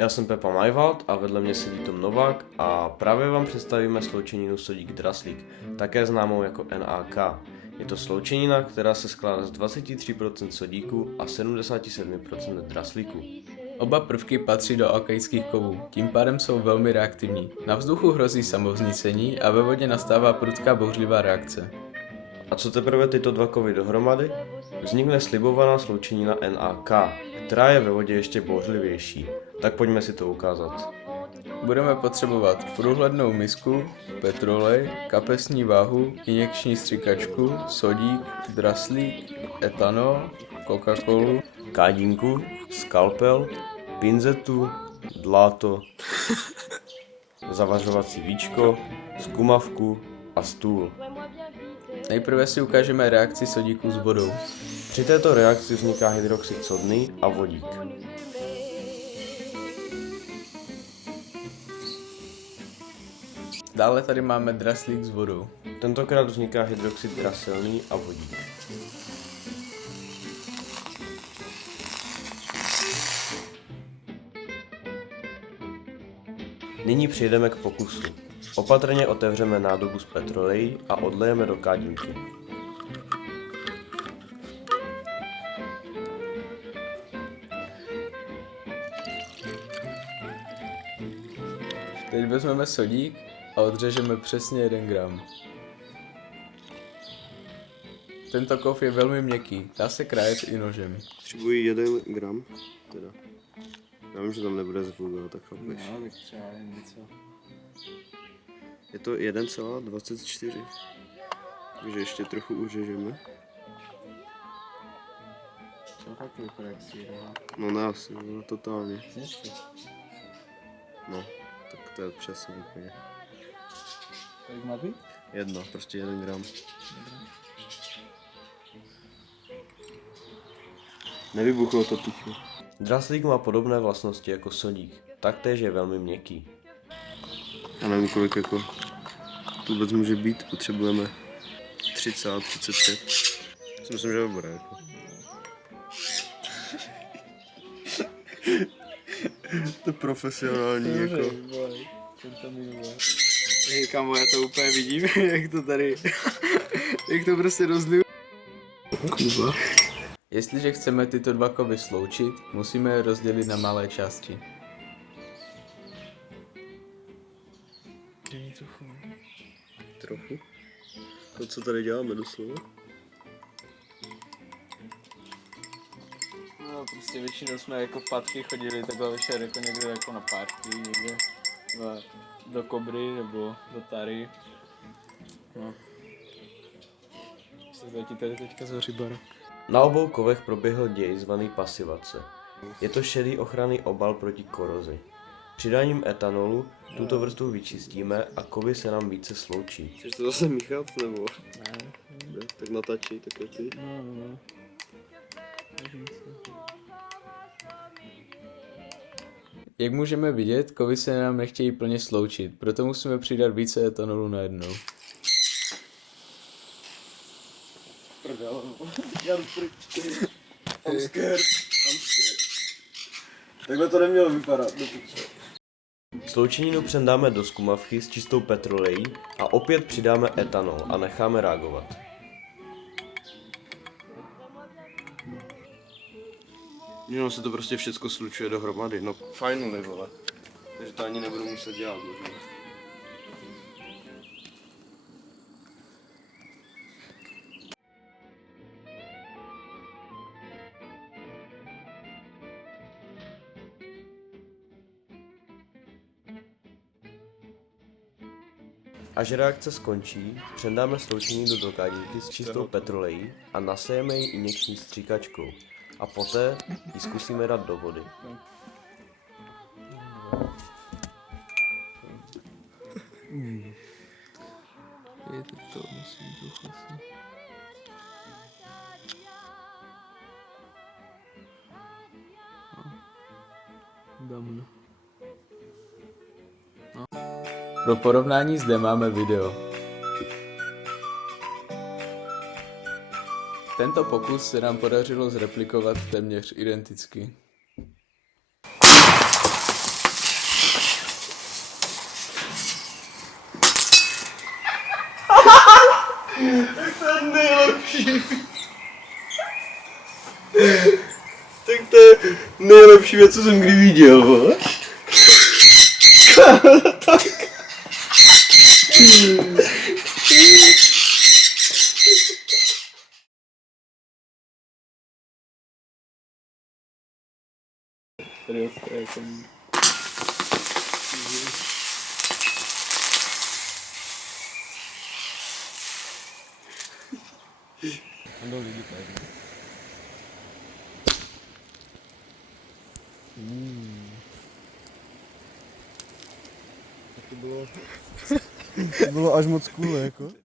Já jsem Pepa Majvald a vedle mě sedí Tom Novák a právě vám představíme sloučeninu sodík draslík, také známou jako NaK. Je to sloučenina, která se skládá z 23% sodíku a 77% draslíku. Oba prvky patří do alkalických kovů, tím pádem jsou velmi reaktivní. Na vzduchu hrozí samovznícení a ve vodě nastává prudká bouřlivá reakce. A co teprve tyto dva kovy dohromady? Vznikne slibovaná sloučenina NaK, která je ve vodě ještě bouřlivější. Tak pojďme si to ukázat. Budeme potřebovat průhlednou misku, petrolej, kapesní váhu, injekční stříkačku, sodík, draslík, etanol, Coca-Colu, Kádinku, skalpel, pinzetu, dláto, zavařovací víčko, zkumavku a stůl. Nejprve si ukážeme reakci sodíku s vodou. Při této reakci vzniká hydroxid sodný a vodík. Dále tady máme draslík s vodou. Tentokrát vzniká hydroxid draselný a vodík. Nyní přejdeme k pokusu. Opatrně otevřeme nádobu s petrolejí a odlejeme do kádinky. Teď vezmeme sodík a odřežeme přesně 1 gram. Tento kov je velmi měkký, dá se krájet i nožem. Potřebuji 1 gram, teda. Já vím, že tam nebude zvuk, ale tak chápeš. No, tak třeba něco. Je to 1,24. Takže ještě trochu uřežeme. Co fakt to vypadá jak síra? No ne asi, no, totálně. No, tak to je přesně úplně. Kolik má být? Prostě 1 gram. Nevybuchlo to ticho. Draslík má podobné vlastnosti jako sodík, taktéž je velmi měkký. Já nevím, kolik jako to vůbec může být, potřebujeme 30,35. Si myslím, že dobré jako. To profesionální jako. Hej kamo, já to úplně vidím, jak to tady, jak to prostě rozliju. Kuba. Jestliže chceme tyto dva kovy sloučit, musíme je rozdělit na malé části. Trochu. To, co tady děláme doslova. No, prostě většinou jsme jako v pátky chodili takhle večer jako někde jako na party, někde do Kobry nebo do Tary. No. Se ti tady teďka zoří bar. Na obou kovech proběhl děj zvaný pasivace. Je to šedý ochranný obal proti korozi. Přidáním etanolu tuto vrstvu vyčistíme a kovy se nám více sloučí. Chceš to zase míchat, nebo? Ne. Ne, tak natačí, takhle ty. No. Jak můžeme vidět, kovy se nám nechtějí plně sloučit, proto musíme přidat více etanolu najednou. I'm scared. Takhle to nemělo vypadat. Sloučeninu přendáme do zkumavky s čistou petrolejí a opět přidáme etanol a necháme reagovat. No se to prostě všechno slučuje dohromady, no finally vole. Takže to ani nebudu muset dělat možná. Až reakce skončí, přendáme sloučeninu do kádinky s čistou petrolejí a nasejeme ji injekční stříkačkou. A poté ji zkusíme dát do vody. Je to musím trochu asi. Dáme. Pro porovnání zde máme video. Tento pokus se nám podařilo zreplikovat téměř identicky. Tak to je nejlepší věc, co jsem kdy viděl, vole. Tady je jako... To bylo až moc cool, jako.